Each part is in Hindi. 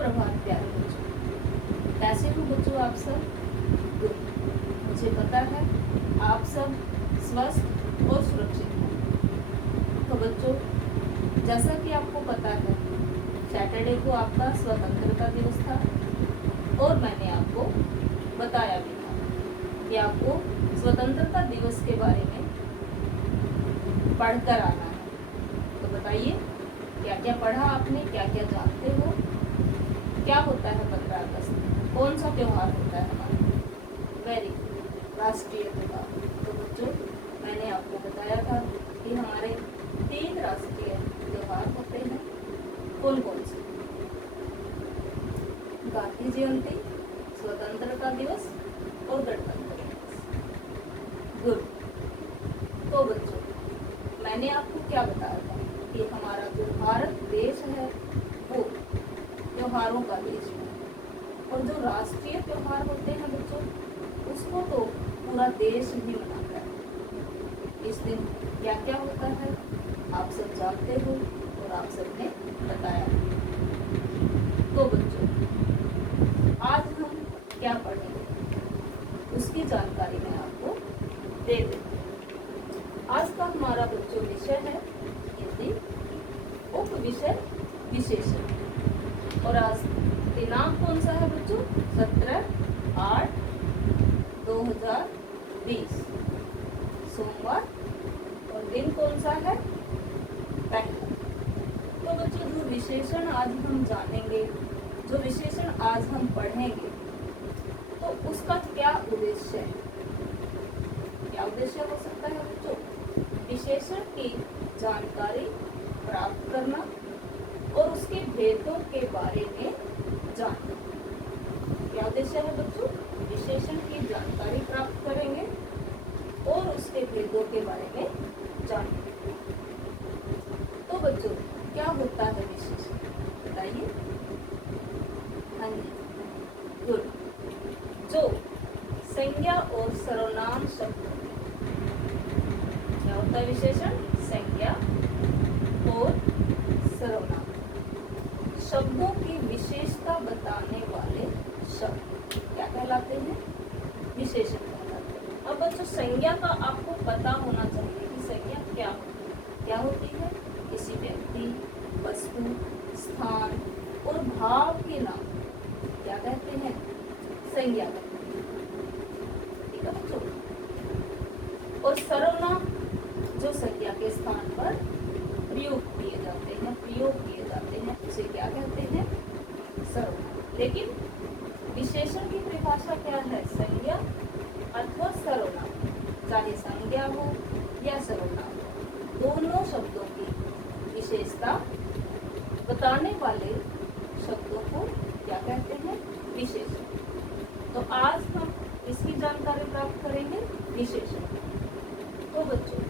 सुप्रभात प्यारे बच्चों, कैसे हो बच्चों आप सब? गुड। मुझे पता है आप सब स्वस्थ और सुरक्षित हैं। तो बच्चों, जैसा कि आपको पता है सैटरडे को आपका स्वतंत्रता दिवस था और मैंने आपको बताया भी था कि आपको स्वतंत्रता दिवस के बारे में पढ़कर आना है। तो बताइए क्या क्या पढ़ा आपने, क्या क्या जानते हो? क्या होता है 15 अगस्त? कौन सा त्योहार होता है हमारा? वेरी गुड, राष्ट्रीय त्योहार। तो बच्चों, मैंने आपको बताया था कि हमारे 3 राष्ट्रीय त्योहार होते हैं। कौन कौन से? गांधी जयंती, स्वतंत्रता दिवस और गणतंत्र दिवस। गुड। तो बच्चों, मैंने आपको क्या बताया था कि हमारा जो भारत देश है वो त्योहारों का देश है, और जो राष्ट्रीय त्योहार होते हैं बच्चों, उसको तो पूरा देश ही मनाता है। इस दिन क्या क्या होता है आप सब जानते हो और आप सबने बताया। तो बच्चों, आज हम क्या पढ़ेंगे उसकी जानकारी मैं आपको दे देती हूँ। आज का हमारा बच्चों विषय है हिंदी, उप विषय विशेषण। और आज दिनांक कौन सा है बच्चों? 17/8/2020 सोमवार। और दिन कौन सा है? पहला। तो बच्चों, जो विशेषण आज हम जानेंगे, जो विशेषण आज हम पढ़ेंगे, तो उसका क्या उद्देश्य है? क्या उद्देश्य हो सकता है बच्चों? विशेषण की जानकारी प्राप्त करना और उसके भेदों के बारे में जानना। क्या उद्देश्य है बच्चों? विशेषण की जानकारी प्राप्त करेंगे और उसके भेदों के बारे में जानेंगे। तो बच्चों, क्या होता है विशेषण? बताइए। हाँ जी, गुड। जो संज्ञा और सर्वनाम शब्द, क्या होता है विशेषण? संज्ञा और सर्वनाम शब्दों की विशेषता बताने वाले शब्द क्या कहलाते हैं? विशेषण कहलाते हैं। अब बच्चों, संज्ञा का आपको पता होना चाहिए कि संज्ञा क्या होती है। क्या होती है? किसी व्यक्ति, वस्तु, स्थान और भाव के नाम क्या कहते हैं? संज्ञा कहते हैं। ठीक है बच्चों। और सर्वनाम जो संज्ञा के स्थान पर प्रयोग किए जाते हैं उसे क्या कहते हैं? सर्वनाम। लेकिन विशेषण की परिभाषा क्या है? संज्ञा अथवा सर्वनाम, चाहे संज्ञा हो या सर्वनाम हो, दोनों शब्दों की विशेषता बताने वाले शब्दों को क्या कहते हैं? विशेषण। तो आज हम इसकी जानकारी प्राप्त करेंगे, विशेषण। तो बच्चों,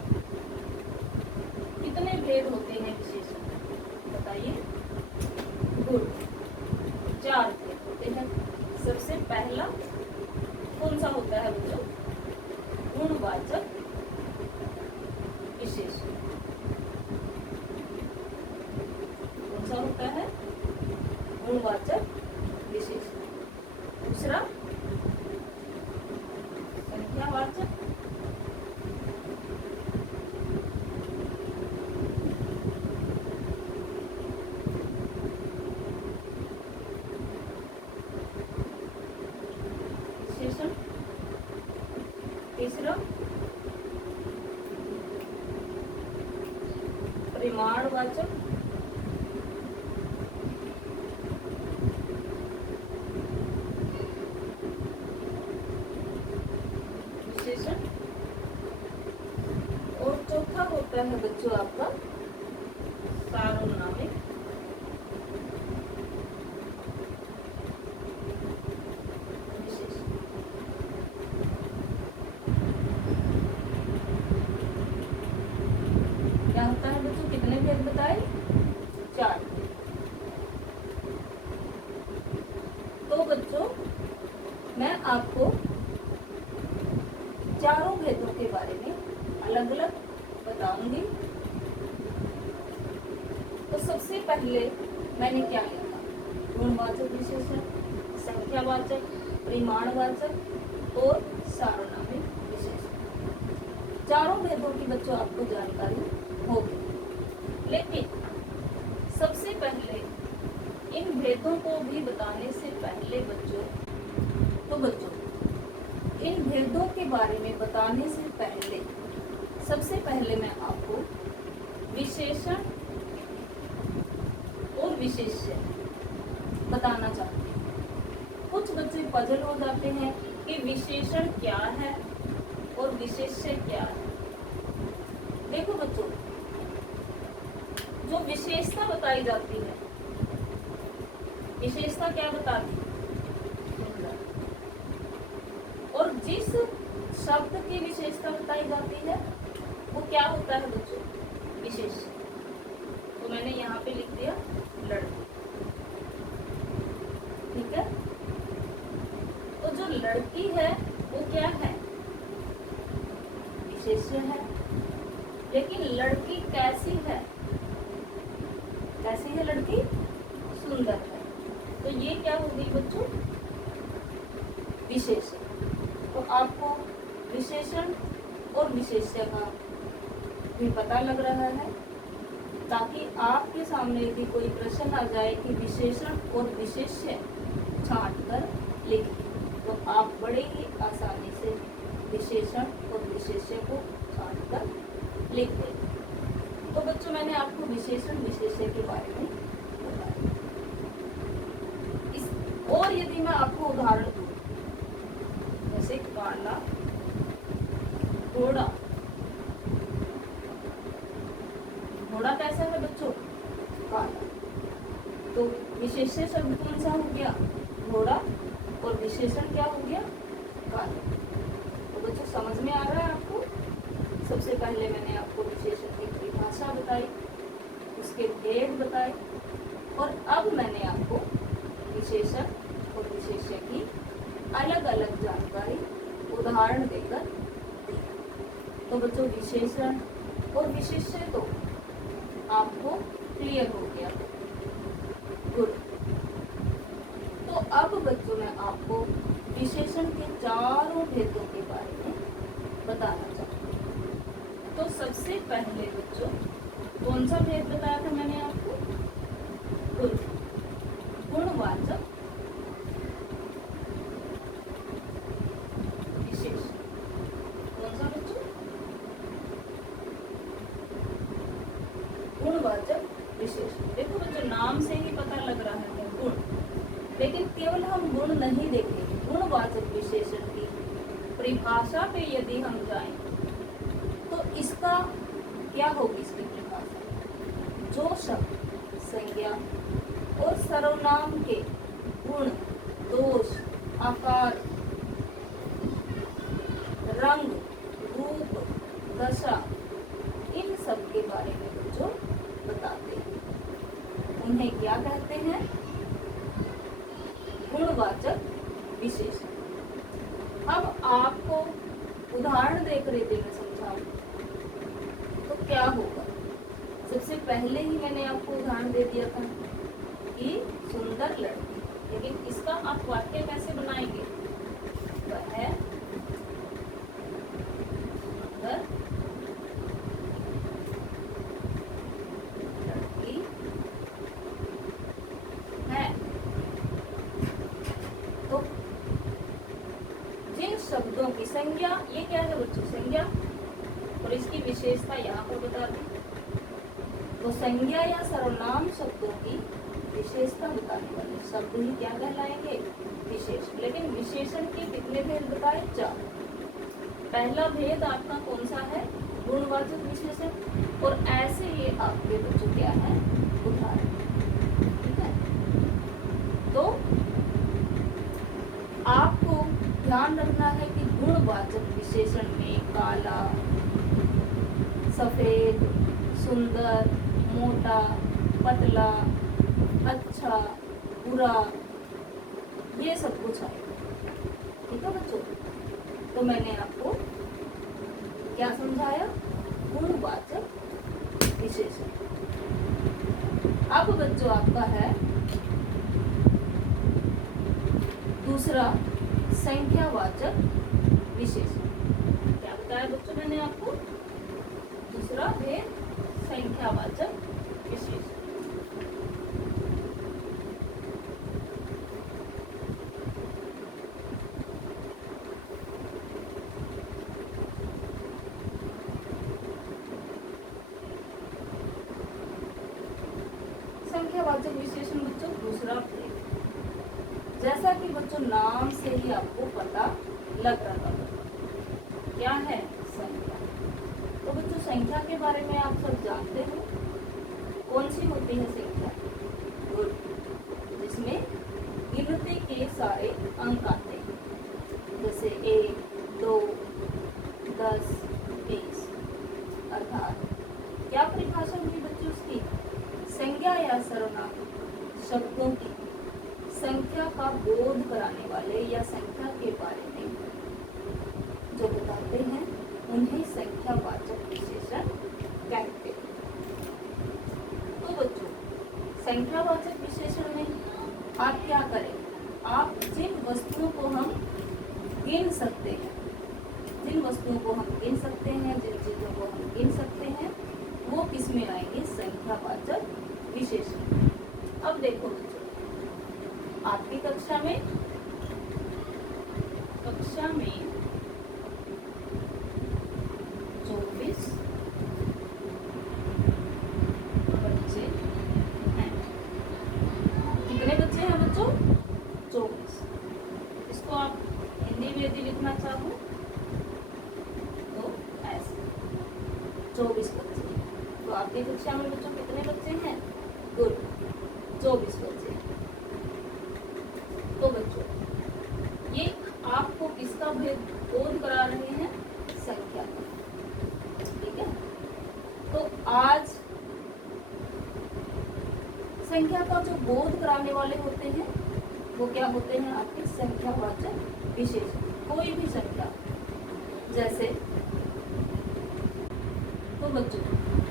कितने भेद होते हैं विशेषण? बताइए। गुड, 4 भेद होते हैं। सबसे पहला कौन सा होता है बच्चों? गुणवाचक विशेषण। कौन सा होता है? गुणवाचक विशेषण। दूसरा संख्यावाचक विशेषण। तीसरा परिमाणवाचक विशेषण। और चौथा होता है बच्चों आपका सार्वनामिक विशेषण। क्या होता है बच्चों? कितने भेद बताए? 4। तो बच्चों, मैं आपको चारों भेदों के बारे में अलग अलग बताऊंगी। तो सबसे पहले मैंने क्या लिखा? गुणवाचक विशेषण, संख्यावाचक, परिमाणवाचक और सार्वनामिक विशेषण। चारों भेदों की बच्चों आपको जानकारी होगी। लेकिन सबसे पहले इन भेदों को भी बताने से पहले बच्चों इन भेदों के बारे में बताने से पहले सबसे पहले मैं आपको विशेषण और विशेष्य बताना चाहती हूँ। कुछ बच्चे पजल हो जाते हैं कि विशेषण क्या है और विशेष्य क्या है। देखो बच्चों, जो विशेषता बताई जाती है, विशेषता क्या बताती है? और जिस शब्द की विशेषता बताई जाती है वो क्या होता है बच्चों? विशेष्य। तो मैंने यहाँ पे लिख दिया लड़की। ठीक है, तो जो लड़की है वो क्या है? विशेष्य है। लेकिन लड़की कैसी है? कैसी है लड़की? सुंदर है। तो ये क्या हो गई बच्चों? विशेषण। तो आपको विशेषण और विशेष्य का भी पता लग रहा है, ताकि आपके सामने यदि कोई प्रश्न आ जाए कि विशेषण और विशेष्य छांट कर लिखिए, तो आप बड़े ही आसानी से विशेषण और विशेष्य को छांट कर लिख देंगे। तो बच्चों, मैंने आपको विशेषण विशेष्य के बारे में बताया। और यदि मैं आपको उदाहरण दूं, जैसे काला घोड़ा। घोड़ा कैसा है बच्चों? काला। तो विशेष्य शब्द कौन सा हो गया? घोड़ा। और विशेषण क्या हो गया? काला। तो बच्चों, समझ में आ रहा है आपको? सबसे पहले मैंने आपको विशेषण की परिभाषा बताई, उसके भेद बताए, और अब मैंने आपको विशेषण और विशेष्य की अलग अलग जानकारी उदाहरण देकर दी। तो बच्चों, विशेषण और विशेष्य तो आपको क्लियर हो गया। गुड। तो अब बच्चों, मैं आपको विशेषण के चारों भेदों के बारे में बताना चाहती हूँ। तो सबसे पहले बच्चों, कौन सा भेद बताया था मैंने आपको? गुणवाचक विशेषण। कौन सा बच्चों? गुणवाचक विशेषण। देखो बच्चों, नाम से ही पता लग रहा है गुण, लेकिन केवल हम गुण नहीं देखेंगे। गुणवाचक विशेषण की परिभाषा पे यदि हम जाएं तो इसका क्या होगी? इसकी परिभाषा, जो शब्द संज्ञा और सर्वनाम के गुण, दोष, आकार, रंग, रूप, दशा, इन सब के बारे में बच्चों बताते हैं, उन्हें क्या कहते हैं? गुणवाचक विशेषण। अब आपको उदाहरण देकर यदि मैं समझाऊं तो क्या होगा? सबसे पहले ही मैंने आपको उदाहरण दे दिया था कि सुंदर लड़की, लेकिन इसका आप वाक्य कैसे बनाएंगे? वह है सुंदर लड़की है। तो जिन शब्दों की संज्ञा, ये क्या है बच्चों? संज्ञा, और इसकी विशेषता यहाँ पर बता दी। तो संज्ञा या सर्वनाम शब्दों की विशेषता बताने वाले शब्द ही क्या कहलाएंगे? विशेषण। लेकिन विशेषण के कितने भेद बताए? 4। पहला भेद आपका कौन सा है? गुणवाचक विशेषण। और ऐसे ही आपके बच्चों क्या है? उदाहरण। ठीक है, तो आपको ध्यान रखना है कि गुणवाचक विशेषण में काला, सफेद, सुंदर, मोटा, पतला, अच्छा, बुरा, ये सब कुछ आएगा। ठीक है बच्चों, तो मैंने आपको क्या समझाया? गुणवाचक विशेषण। अब बच्चों आपका है दूसरा संख्यावाचक विशेषण। क्या बताया बच्चों मैंने आपको? दूसरा है संख्यावाचक विशेषण। संख्यावाचक विशेषण बच्चों दूसरा है, जैसा कि बच्चों नाम से ही आपको पता लग रहा था क्या है संख्या। तो बच्चों संख्या के बारे में आप सब जानते हो, कौन सी होती है संख्या? गुड, जिसमें गिनती के सारे अंक आते हैं, जैसे 1, 2, 10, 20। अर्थात क्या परिभाषा हुई बच्चों उसकी? संज्ञा या सर्वनाम शब्दों की संख्या का बोध कराने वाले या संख्या के बारे में जो बताते हैं उन्हें संख्यावाचक विशेषण कहते हैं। तो बच्चों संख्यावाचक विशेषण में आप क्या करें? आप जिन वस्तुओं को हम गिन सकते हैं, जिन वस्तुओं को हम गिन सकते हैं, जिन चीजों को हम गिन सकते हैं, वो किस में आएंगे? संख्यावाचक विशेषण। अब देखो बच्चों, आपकी कक्षा में 24 बच्चे हैं। कितने बच्चे हैं बच्चों? 24। इसको आप हिंदी में यदि लिखना चाहो तो ऐसे 24 बच्चे। तो आपकी कक्षा में बच्चों कितने बच्चे हैं? गुड, 24 बच्चे। तो बच्चों ये आपको किसका बोध करा रहे हैं? संख्या का। ठीक है, तो आज संख्या का जो बोध कराने वाले होते हैं वो क्या होते हैं? आपके संख्यावाचक विशेषण। कोई भी संख्या, जैसे तो बच्चों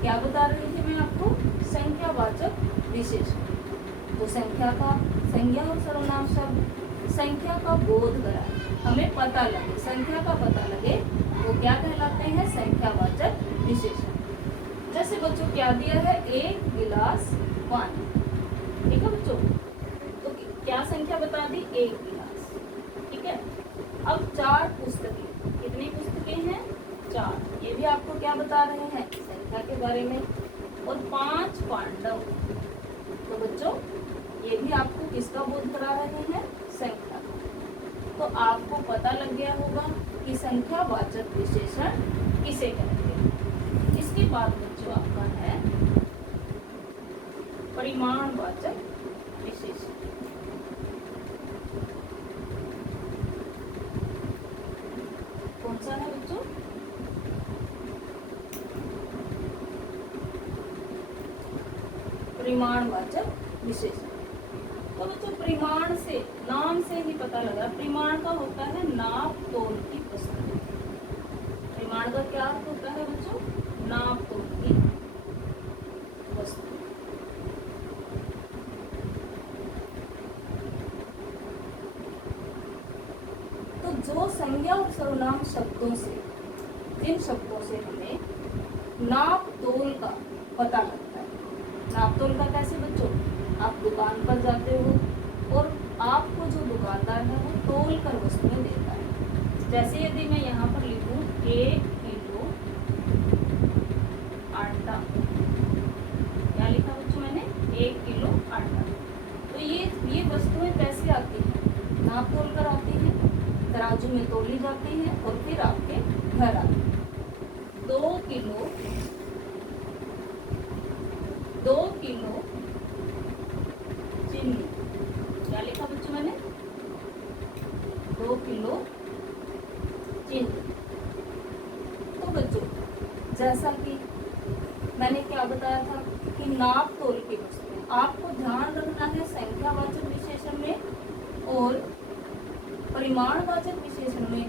क्या बता रही थी मैं आपको? संख्यावाचक विशेषण। तो संख्या का संज्ञा और सर्वनाम शब्द संख्या का बोध कराए, हमें पता लगे, संख्या का पता लगे, वो क्या कहलाते हैं? संख्यावाचक विशेषण। जैसे बच्चों क्या दिया है? 1 गिलास पानी। ठीक है बच्चों, तो क्या संख्या बता दी? 1 गिलास। ठीक है, अब 4 पुस्तकें। कितनी पुस्तकें हैं? 4। ये भी आपको क्या बता रहे हैं? संख्या के बारे में। और 5 पांडव। तो बच्चों ये भी आपको किसका बोध करा रहे हैं? संख्या। तो आपको पता लग गया होगा कि संख्यावाचक विशेषण किसे कहते हैं। इसके बाद बच्चों आपका है परिमाणवाचक विशेषण। कौन सा है बच्चों? परिमाणवाचक विशेषण। तो बच्चों परिमाण से, नाम से ही पता लगा, परिमाण का होता है नाप तोल की वस्तु। परिमाण का क्या अर्थ होता है बच्चों? नाप तोल की वस्तु। तो जो संज्ञा और सर्वनाम शब्दों से, जिन शब्दों से हमें नाप तोल का पता लगता है। नाप तोल का कैसे बच्चों? आप दुकान पर जाते हो और आपको जो दुकानदार है वो तोल कर वस्तुएं देता है। जैसे यदि मैं यहाँ पर लिखूं 1 किलो आटा, क्या लिखा बच्चों मैंने? 1 किलो आटा। तो ये वस्तुएं कैसे आती हैं? नाप तोल कर आती हैं, तराजू में तोली जाती है और फिर आपके घर आती है। 2 किलो चीनी, क्या लिखा बच्चों मैंने? 2 किलो चीनी। तो बच्चों जैसा कि मैंने क्या बताया था कि नाप तोल की वस्तुएं, आपको ध्यान रखना है संख्यावाचक विशेषण में और परिमाणवाचक विशेषण में।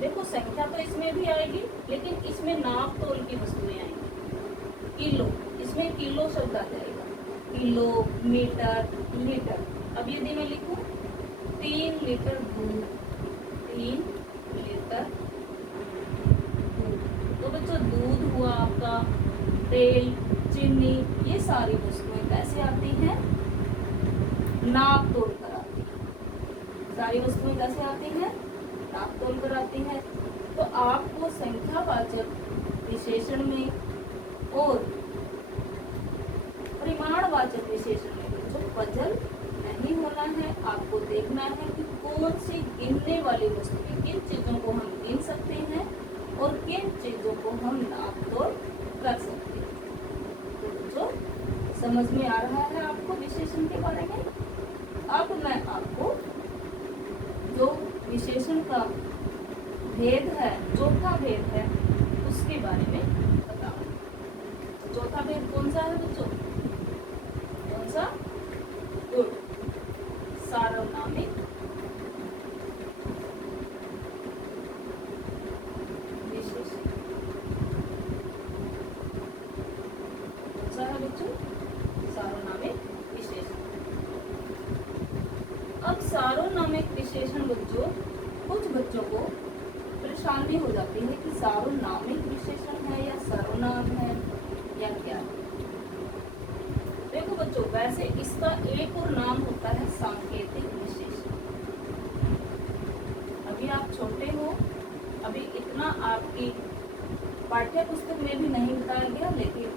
देखो संख्या तो इसमें भी आएगी, लेकिन इसमें नाप तोल की वस्तुएं आएंगी। किलो, इसमें किलो शब्द आ जाएगा, किलो, मीटर, लीटर। अब यदि मैं लिखूं 3 लीटर दूध, 3 लीटर दूध। तो बच्चों दूध हुआ आपका, तेल, चीनी, ये सारी वस्तुएं कैसे आती हैं? नाप तोल कर आती हैं। सारी वस्तुएं कैसे आती हैं? नाप तोल कर आती हैं। तो आपको संख्यावाचक विशेषण में और परिमाणवाचक विशेषण में बच्चों पजल नहीं होना है। आपको देखना है कि कौन सी गिनने वाली वस्तुएं, किन चीजों को हम गिन सकते हैं और किन चीजों को हम नाप तोल कर सकते हैं। तो बच्चों समझ में आ रहा है आपको विशेषण के बारे में? अब मैं आपको जो विशेषण का भेद है, चौथा भेद है, उसके बारे में बताऊं। चौथा भेद कौन सा है बच्चों? कौन सा? गुड, सार्वनामिक विशेषण। कौन सा है बच्चों? सार्वनामिक विशेषण। अब सार्वनामिक विशेषण बच्चों, कुछ बच्चों को परेशानी हो जाती है कि सार्वनामिक विशेषण है या सर्वनाम है या क्या। देखो बच्चों, वैसे इसका एक और नाम होता है सांकेतिक विशेषण। अभी आप छोटे हो, अभी इतना आपकी पाठ्य पुस्तक में भी नहीं बताया गया, लेकिन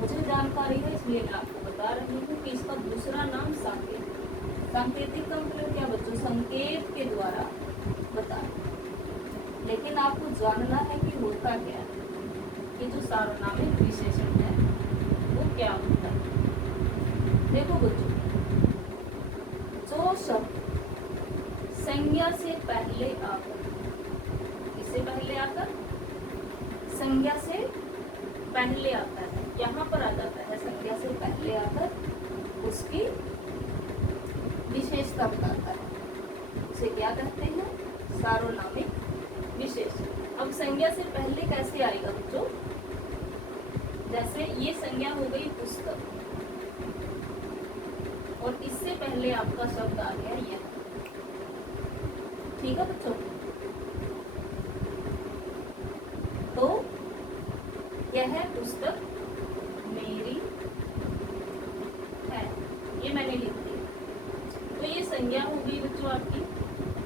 मुझे जानकारी है इसलिए मैं आपको बता रही हूँ कि इसका दूसरा नाम सांकेतिक। सांकेतिक का मतलब क्या बच्चों? संकेत के द्वारा बताएं। लेकिन आपको जानना है कि होता क्या है, कि जो सार्वनामिक विशेषण है वो क्या होता है। देखो बच्चों, जो शब्द संज्ञा से पहले आकर, किससे पहले आकर? संज्ञा से पहले आता है, यहाँ पर आ जाता है संज्ञा से पहले आकर, उसकी विशेषता बताता है, उसे क्या कहते हैं? सार्वनामिक विशेषण। अब संज्ञा से पहले कैसे आएगा बच्चों? जैसे ये संज्ञा हो गई पुस्तक, और इससे पहले आपका शब्द आ गया यह। ठीक है बच्चों? तो यह पुस्तक मेरी है, ये मैंने लिख दिया। तो ये संज्ञा हो गई बच्चों आपकी,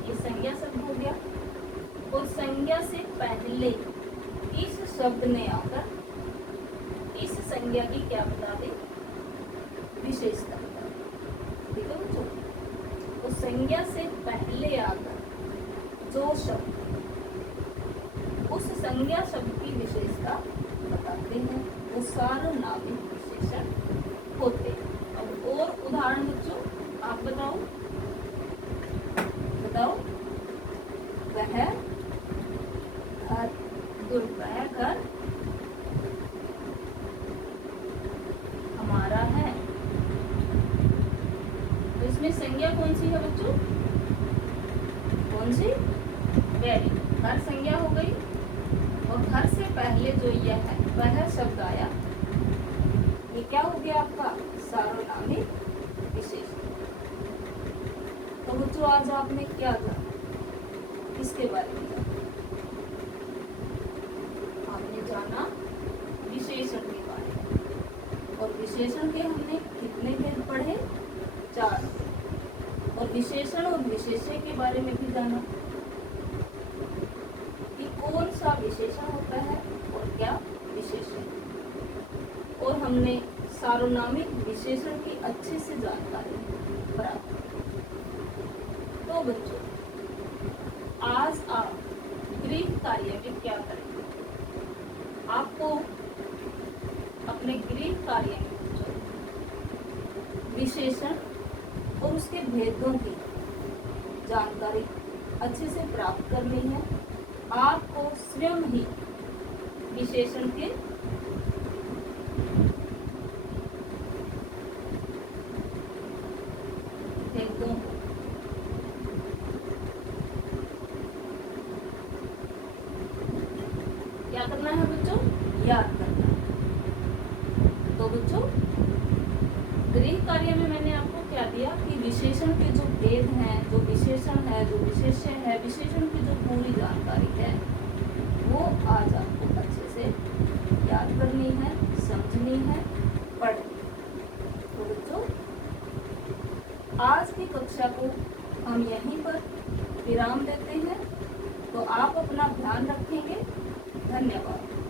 ये संज्ञा शब्द हो गया। और संज्ञा से पहले इस शब्द ने आकर इस संज्ञा की क्या बता दी? विशेषता बता दी। ठीक है बच्चों? तो संज्ञा से पहले आकर जो शब्द उस संज्ञा शब्द की विशेषता बताते हैं वो सार्वनामिक विशेषण होते हैं। अब और उदाहरण बच्चों आप बताओ, बताओ। वह घर, गुड, वह घर हमारा है। तो इसमें संज्ञा कौन सी है बच्चों? कौन सी? वेरी। घर संज्ञा हो गई, और घर से पहले जो यह है वह शब्द आया, ये क्या हो गया आपका? सार्वनामिक विशेषण। तो बच्चों आज आपने क्या जाना? किसके बारे में जाना? आपने जाना विशेषण के बारे में। और विशेषण के हमने कितने भेद पढ़े? 4। और विशेषण और विशेष्य के बारे में भी जाना कि कौन सा विशेषण होता है और क्या विशेषण। और हमने सार्वनामिक विशेषण की अच्छे से जानकारी प्राप्त। तो बच्चों आज आप गृह कार्य में क्या करेंगे? आपको अपने गृह कार्य में विशेषण और उसके भेदों की जानकारी अच्छे से प्राप्त करनी है। आपको स्वयं ही विशेषण के भेदों को क्या करना है बच्चों? याद करना है। तो बच्चों गृह कार्य में मैंने आपको क्या दिया कि विशेषण के जो भेद हैं, जो विशेषण है, जो विशेष्य है, विशेषण की जो पूरी जानकारी है वो आज आपको अच्छे से याद करनी है, समझनी है, पढ़नी है। तो बच्चों आज की कक्षा को हम यहीं पर विराम देते हैं। तो आप अपना ध्यान रखेंगे। धन्यवाद।